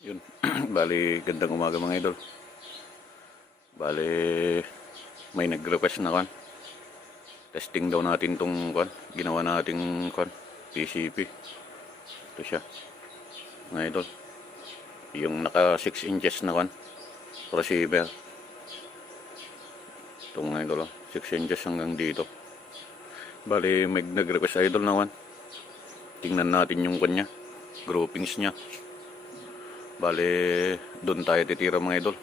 Yun. Bali, gandang umaga mga idol. Bali, may nag-request na kan. Testing daw natin tong kan. Ginawa nating kan. PCP. Ito siya. Mga idol. Yung naka 6 inches na kan. Receiver. Ito mga idol. 6 inches hanggang dito. Bali, may nag-request idol na kan. Tingnan natin yung kanya. Groupings niya. Bali, doon tayo titira mga idol.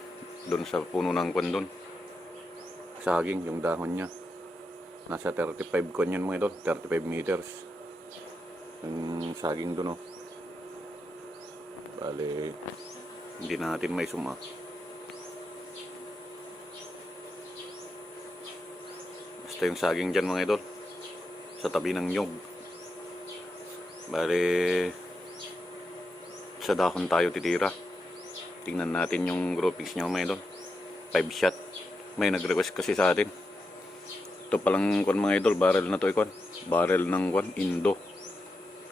Doon sa puno ng kwan doon. Saging, yung dahon niya. Nasa 35 kwan yan mga idol. 35 meters. Yung saging doon oh. Bali, hindi natin may suma. Basta yung saging dyan mga idol. Sa tabi ng nyog. Bali, sa dahon tayo titira. Tingnan natin yung groupings niya mga idol. 5 shot. May nag-request kasi sa atin. Ito palang kwan mga idol, barrel na to ikon. Barrel ng kwan, Indo.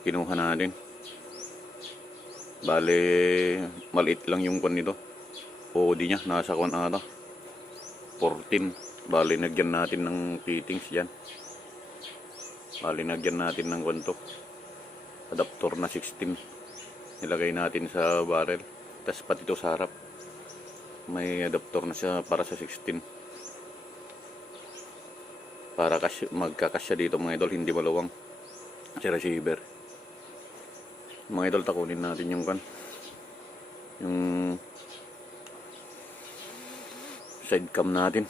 Kinuha natin. Bale, maliit lang yung kwan nito. OD niya, nasa kwan ata. 14. Bale, nagyan natin ng fittings yan. Bale, nagyan natin ng kwan to. Adapter na 16. Nilagay natin sa barrel. Tapos pati ito sa harap. May adapter na siya para sa 16. Para magkakasya dito mga idol, hindi maluwang si receiver. Mga idol, takunin natin yung kan. Yung side cam natin.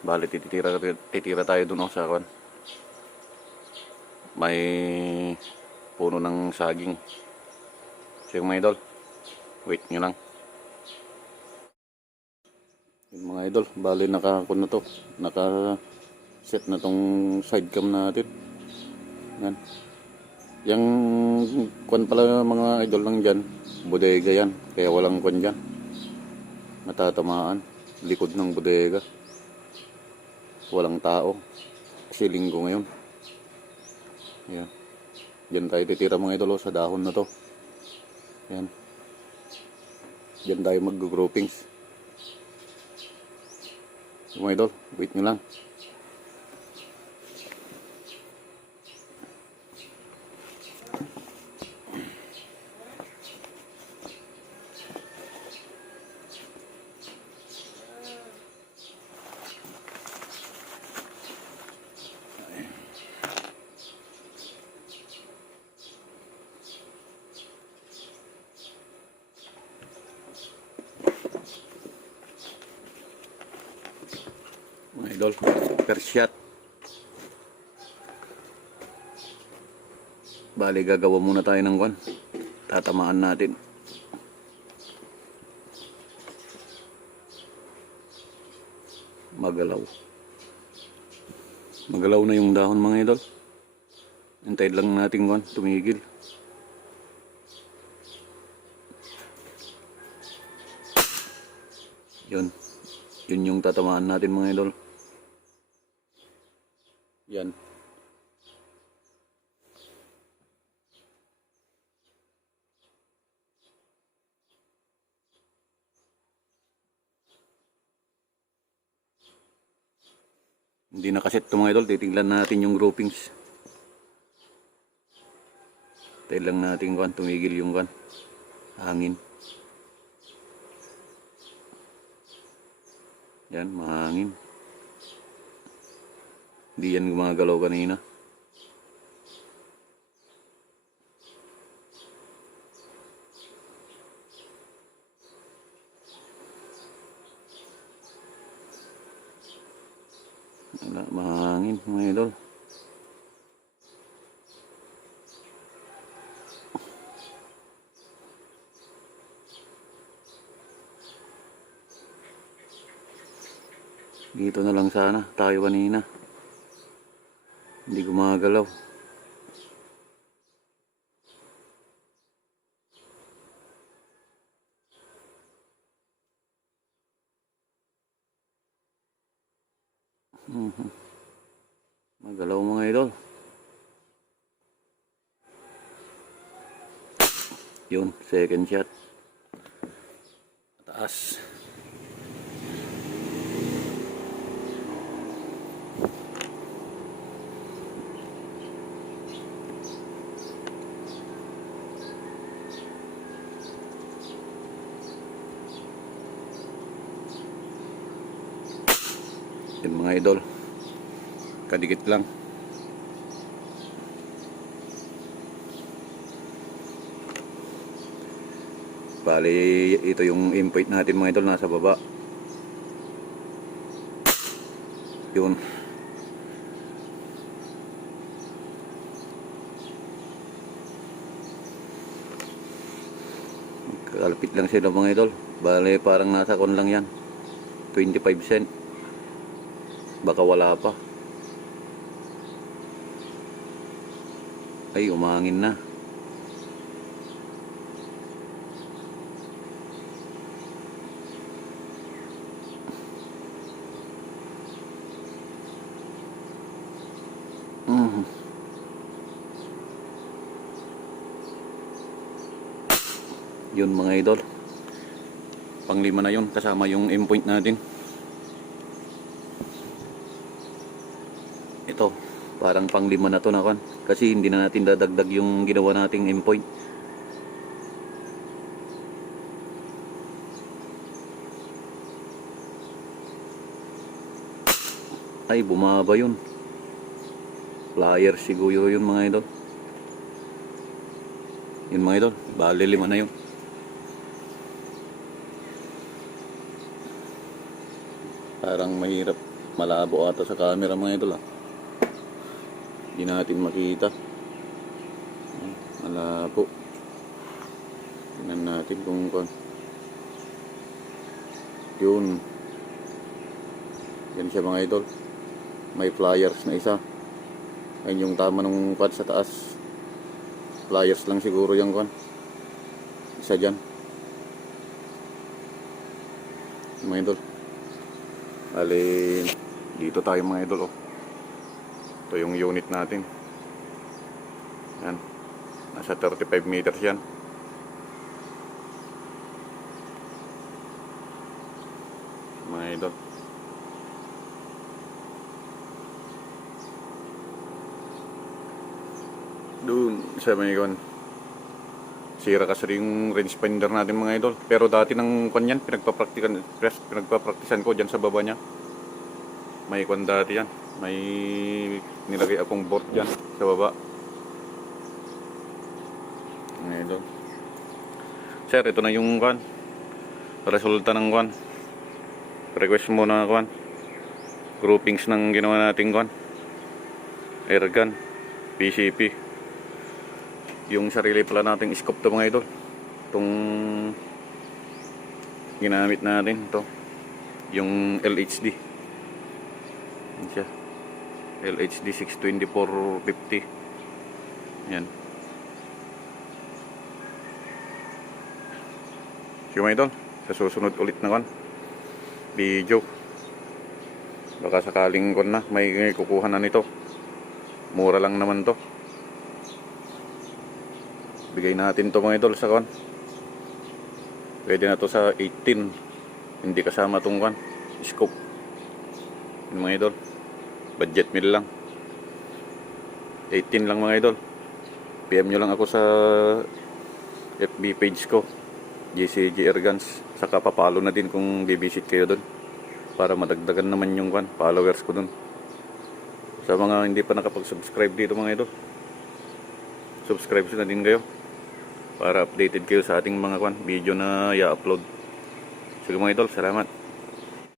Bale, titira tayo dun sa kan. May puno ng saging. So yung mga idol, wait nyo lang. Yung mga idol, bali naka-kun na to. Naka-set na tong side cam natin. Yan. Yung kun pala mga idol lang dyan, bodega yan. Kaya walang kun dyan. Natatamaan. Likod ng bodega. Walang tao. Kasi linggo ngayon. Yan. Diyan tayo titira mga idol sa dahon na to. Yan. Diyan tayo mag-groupings. Mga idol, wait nyo lang. Mga idol, per shot. Bali, gagawa muna tayo ng kwan. Tatamaan natin. Magalaw. Magalaw na yung dahon mga idol. Hintayin lang natin kwan, tumigil. Yun. Yun yung tatamaan natin mga idol. Yan. Hindi nakaset ito mga idol. Titignan natin yung groupings. Tayo lang natin kan. Tumigil yung kan. Hangin. Yan, mahangin. Hindi yan gumagalaw kanina. Wala, mahangin mga idol. Dito na lang sana tayo kanina. Hindi gumagalaw. Magalaw mga idol. Yun, second shot. taas. Yan mga idol, kadikit lang. Bali, ito yung endpoint natin mga idol, nasa baba. Yun. Kalapit lang sila mga idol. Bali, parang nasa kon lang yan. 25 cent. Baka wala pa. Ay, umangin na. Yun mga idol, pang-5 na yun, kasama yung endpoint natin. Ito, parang pang-5 na to na kan, kasi hindi na natin dadagdag yung ginawa nating endpoint. Ay, bumaba yun. Flyer siguro yun mga idol. Yun mga idol, bali 5 na yun. Parang mahirap, malabo ata sa camera mga idol ah. Hindi natin makita. Malabo. Tingnan natin kung yun. Yan siya mga idol. May flyers na isa. Ayun yung tama ng pad sa taas. Flyers lang siguro yung isa dyan. Mga idol. Alin, dito tayo mga idol oh. Ito yung unit natin. Yan. Nasa 35 meters yan. Mga idol. Doon sa may sira kasi yung range finder natin mga idol. Pero dati ng kanyan, pinagpapraktisan ko dyan sa baba niya. May kwan dati yan. May nilagay akong board dyan sa baba. Mga idol. Sir, ito na yung resulta ng request mo na groupings ng ginawa nating airgun, PCP. Yung sarili pala nating scope to mga idol. Itong ginamit natin to, yung LHD. Yan siya, LHD 624-50. Yan. So mga idol, sa susunod ulit na video, baka sakaling may kukuha na nito. Mura lang naman to. Bigay natin to mga idol sa pwede na to sa 18. Hindi kasama tong scope. Yun mga idol, budget meal lang. 18 lang mga idol. PM nyo lang ako sa FB page ko, JCG Airguns. Saka papalo na din kung bibisit kayo doon, para madagdagan naman yung followers ko doon. Sa mga hindi pa nakapag-subscribe dito mga idol, subscribe na din kayo para updated kayo sa ating mga video na i-upload. Sige mga idol, salamat.